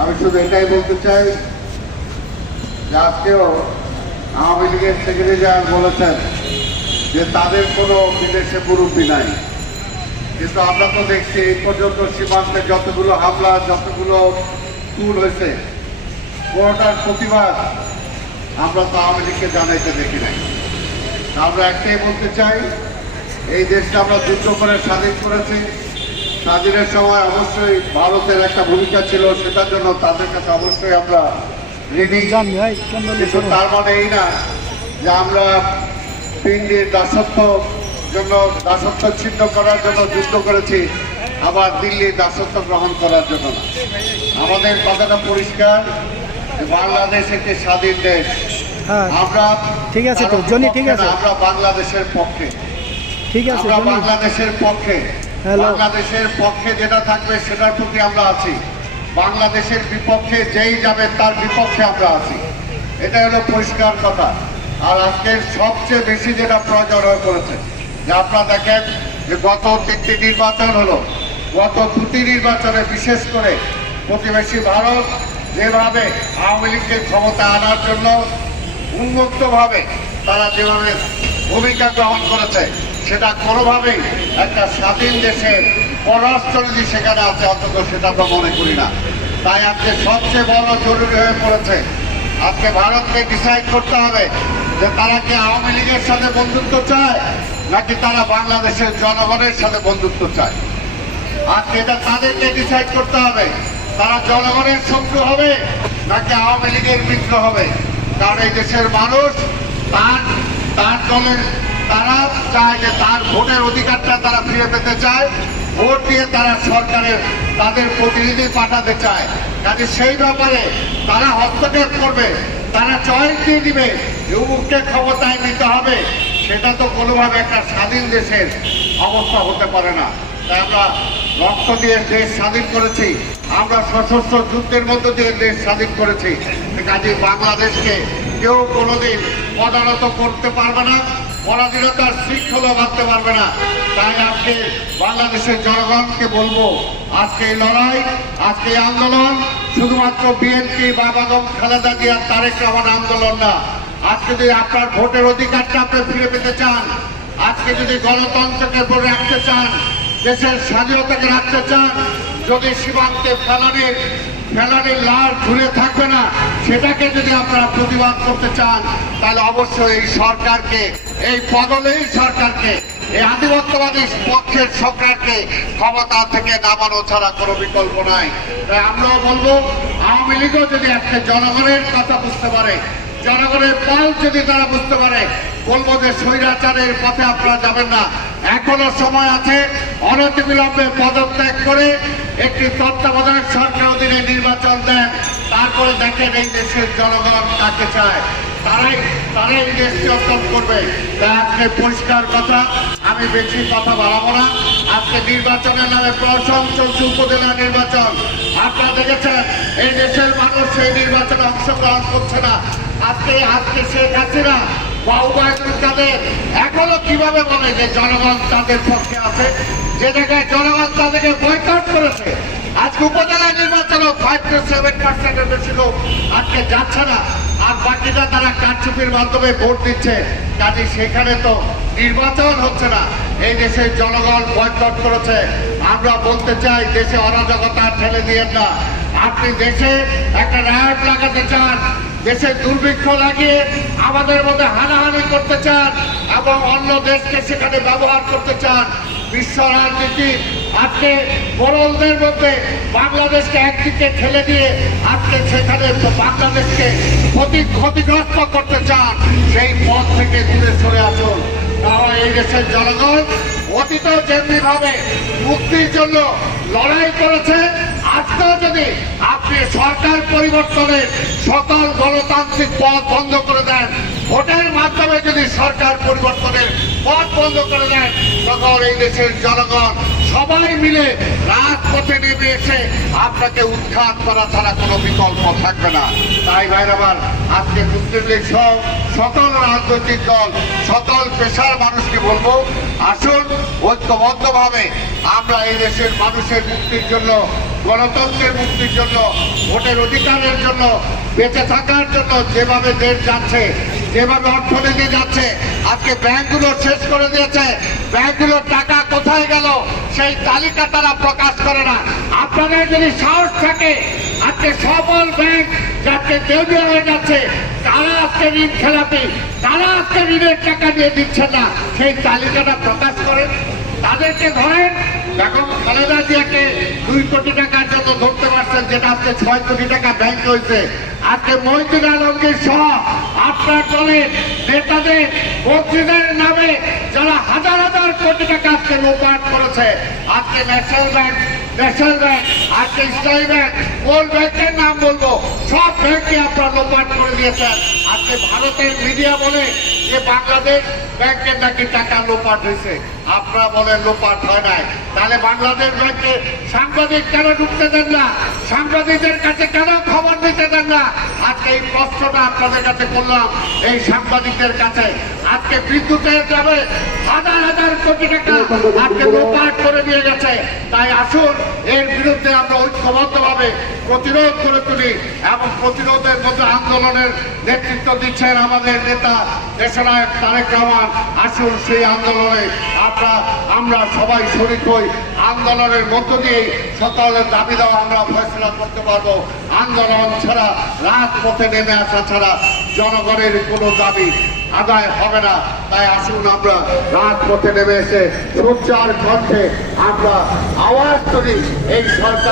আমি শুধু এটাই বলতে চাই যে আজকেও আওয়ামী লীগের সেক্রেটারি বলেছেন যে তাদের কোনো বিদেশে মুরব্বী নাই। কিন্তু আমরা তো দেখছি এই পর্যন্ত সীমান্তে যতগুলো হামলা, যতগুলো টুল হয়েছে, কোনোটার প্রতিবাদ আমরা তো আওয়ামী লীগকে জানাইতে দেখি নাই। আমরা একটাই বলতে চাই, এই দেশটা আমরা যুদ্ধ করে স্বাধীন করেছি। স্বাধীনের সময় অবশ্যই ভারতের একটা ভূমিকা ছিল সেটার জন্য তাদের কাছে অবশ্যই আমরা ঋণী। কিন্তু তার মানে এই না যে আমরা পিন্ডির দাসত্ব জন্য দাসত্ব ছিন্ন করার জন্য যুদ্ধ করেছি আবার দিল্লির দাসত্ব গ্রহণ করার জন্য না। আমাদের কথাটা পরিষ্কার বাংলাদেশ একটি স্বাধীন দেশ। হ্যাঁ আমরা ঠিক আছে তো, জনি, ঠিক আছে। আমরা বাংলাদেশের পক্ষে। ঠিক আছে আমরা বাংলাদেশের পক্ষে. বাংলাদেশের পক্ষে যেটা থাকবে সেটার প্রতি আমরা আছি। বাংলাদেশের বিপক্ষে যেই যাবে তার বিপক্ষে আমরা আছি। এটা হলো পরিষ্কার কথা। আর আজকের সবচেয়ে বেশি যেটা প্রয়োজন হয়ে পড়েছে, যে আপনারা দেখেন যে গত তিনটি নির্বাচন হলো। গত দুটি নির্বাচনে বিশেষ করে প্রতিবেশী ভারত যেভাবে আওয়ামী লীগকে ক্ষমতা আনার জন্য উন্মুক্তভাবে তারা যেভাবে ভূমিকা গ্রহণ করেছে সেটা কোনোভাবেই একটা স্বাধীন দেশের পররাষ্ট্রনীতি সেখানে আছে, অন্তত সেটা তো মনে করি না। তাই আজকে সবচেয়ে বড় জরুরি হয়ে পড়েছে, আজকে ভারতকে ডিসাইড করতে হবে যে তারা কি আওয়ামী লীগের সাথে বন্ধুত্ব চায়, নাকি তারা বাংলাদেশের জনগণের সাথে বন্ধুত্ব চায়? আজকে এটা তাদেরকে ডিসাইড করতে হবে, তারা জনগণের শত্রু হবে, নাকি আওয়ামী লীগের মিত্র হবে? কারণ এই দেশের মানুষ তার তার দলের তারা চায় যে তার ভোটের অধিকারটা তারা ফিরে পেতে চায়। ভোট দিয়ে তারা সরকারের, তাদের প্রতিনিধি পাঠাতে চায়। কাজে সেই ব্যাপারে তারা হস্তক্ষেপ করবে, তারা চয়েস দিয়ে দিবে যে উমুককে ক্ষমতায় নিতে হবে। সেটা তো কোনোভাবে একটা স্বাধীন দেশের অবস্থা হতে পারে না। তাই আমরা রক্ত দিয়ে দেশ স্বাধীন করেছি। আমরা সশস্ত্র যুদ্ধের মধ্য দিয়ে দেশ স্বাধীন করেছি। কাজে বাংলাদেশকে কেউ কোনোদিন পদানত করতে পারবে না। পরাধীনতার শৃঙ্খলা বাঁধতে পারবে না। তাই আজকে বাংলাদেশের জনগণকে বলব, আজকে এই লড়াই, আজকে এই আন্দোলন শুধুমাত্র বিএনপি বা বেগম খালেদা জিয়ার তারেক রহমান আন্দোলন না। আজকে যদি আপনার ভোটের অধিকারটা আপনি ফিরে পেতে চান, আজকে যদি গণতন্ত্রকে ধরে রাখতে চান, দেশের স্বাধীনতাকে রাখতে চান, যদি সীমান্তে ফেলানির ফেলানির লাল ঘুরে থাকবে না। সেটাকে যদি আপনারা প্রতিবাদ করতে চান, তাহলে অবশ্যই এই সরকারকে, এই বদলেই সরকারকে, এই আধিপত্যবাদী পক্ষের সরকারকে ক্ষমতা থেকে নামানো ছাড়া কোনো বিকল্প নাই। তাই আমরাও বলব, আওয়ামী লীগও যদি একটা জনগণের কথা বুঝতে পারে জনগণের পাল যদি তারা বুঝতে পারে, বলব যে স্বৈরাচারের পথে আপনারা যাবেন না। এখনও সময় আছে অনতিবিলম্বে পদত্যাগ করে একটি তত্ত্বাবধায়ক সরকার অধীনে নির্বাচন দেন, তারপরে দেখেন এই দেশের জনগণ কাকে চায়। তারাই তারাই এই দেশকে অর্জন করবে। তাই আজকে পরিষ্কার কথা, আমি বেশি কথা বাড়াবো না। আজকে নির্বাচনের নামে প্রশাসন চলছে উপজেলা নির্বাচন। আপনারা দেখেছেন, এই দেশের মানুষ সেই নির্বাচনে অংশগ্রহণ করছে না। আজকে আজকে শেখ হাসিনা বা উবায়দুল এখনও কীভাবে বলে যে জনগণ তাদের পক্ষে আছে? যে জায়গায় জনগণ তাদেরকে বয়কট করেছে, আজকে উপজেলা নির্বাচনও ফাইভ টু সেভেন পার্সেন্টের বেশি লোক আজকে যাচ্ছে না, আর বাকিটা তারা কারচুপির মাধ্যমে ভোট দিচ্ছে। কাজে সেখানে তো নির্বাচন হচ্ছে না। এই দেশের জনগণ বয়কট করেছে। আমরা বলতে চাই, দেশে অরাজকতা ঠেলে দিয়েন না। আপনি দেশে একটা রায়ট লাগাতে চান দেশে দুর্ভিক্ষ লাগিয়ে আমাদের মধ্যে হানাহানি করতে চান এবং অন্য দেশকে সেখানে ব্যবহার করতে চান। বিশ্ব রাজনীতি আজকে মোরলদের মধ্যে বাংলাদেশকে একদিকে ঠেলে দিয়ে আজকে সেখানে বাংলাদেশকে ক্ষতি ক্ষতিগ্রস্ত করতে চান, সেই পথ থেকে দূরে সরে আসুন। তাহলে এই দেশের জনগণ অতীত যেমনি ভাবে মুক্তির জন্য লড়াই করেছে আজকেও যদি আপনি সরকার পরিবর্তনের সকল গণতান্ত্রিক পথ বন্ধ করে দেন, ভোটের মাধ্যমে যদি সরকার পরিবর্তনের পথ বন্ধ করে দেন, তখন এই দেশের জনগণ সবাই মিলে রাজপথে নেমে এসে আপনাকে উৎখাত করা ছাড়া কোনো বিকল্প থাকবে না। তাই ভাইর আমার, আজকে মুসলিম লীগ সহ সকল রাজনৈতিক দল, সকল পেশার মানুষকে বলব, আসুন ঐক্যবদ্ধভাবে আমরা এই দেশের মানুষের মুক্তির জন্য গণতন্ত্রের মুক্তির জন্য, ভোটের অধিকারের জন্য, বেঁচে থাকার জন্য যেভাবে দেশ যাচ্ছে, যেভাবে অর্থনীতি যাচ্ছে, আজকে ব্যাংকগুলো শেষ করে দিয়েছে। ব্যাংকগুলোর টাকা কোথায় গেল, সেই তালিকা তারা প্রকাশ করে না। আপনাদের যদি সাহস থাকে, আজকে সকল ব্যাংক যাতে দেউলিয়া হয়ে যাচ্ছে, তারা আজকে ঋণ খেলাপি, তারা আজকে ঋণের টাকা দিয়ে দিচ্ছে না। সেই তালিকাটা প্রকাশ করেন, তাদেরকে ধরেন এখন খালেদা দুই কোটি টাকার জন্য ধরতে পারছেন, যেটা ছয় কোটি টাকা ব্যাংক হয়েছে, আজকে মহিদিন আলমগীর সহ আপনার দলের নেতাদের মন্ত্রীদের নামে যারা হাজার হাজার কোটি টাকা আজকে লোপাট করেছে, আজকে ন্যাশনাল ব্যাংক ন্যাশনাল ব্যাংক আজকে ইসলামী ব্যাংক কোন ব্যাংকের নাম বলব। সব ব্যাংকে আপনারা লোপাট করে দিয়েছেন। আজকে ভারতের মিডিয়া বলে যে বাংলাদেশ ব্যাংকের নাকি টাকা লোপাট হয়েছে। আপনারা বলেন লোপাট হয় নাই। তাহলে বাংলাদেশ ব্যাংকে সাংবাদিক কেন ঢুকতে দেন না? সাংবাদিকদের কাছে কেন খবর দিতে দেন না? আজকে এই প্রশ্নটা আপনাদের কাছে করলাম। এই সাংবাদিকদের কাছে আজকে বিদ্যুতের যাবে হাজার হাজার কোটি টাকা আজকে লোপাট করে দিয়ে গেছে। তাই আসুন, এর বিরুদ্ধে আমরা ঐক্যবদ্ধভাবে প্রতিরোধ করে তুলি এবং প্রতিরোধের মধ্যে আন্দোলনের নেতৃত্ব দিচ্ছেন আমাদের নেতা দেশনায়ক তারেক রহমান। আসুন সেই আন্দোলনে আমরা আমরা সবাই শরিক হই। আন্দোলনের মধ্য দিয়েই সকলের দাবি দেওয়া আমরা ফয়সলা করতে পারব। আন্দোলন ছাড়া রাজপথে নেমে আসা ছাড়া জনগণের কোনো দাবি আদায় হবে না। তাই আসুন আমরা রাজপথে নেমে এসে সোচ্চার কণ্ঠে আমরা আওয়াজ করি এই সরকার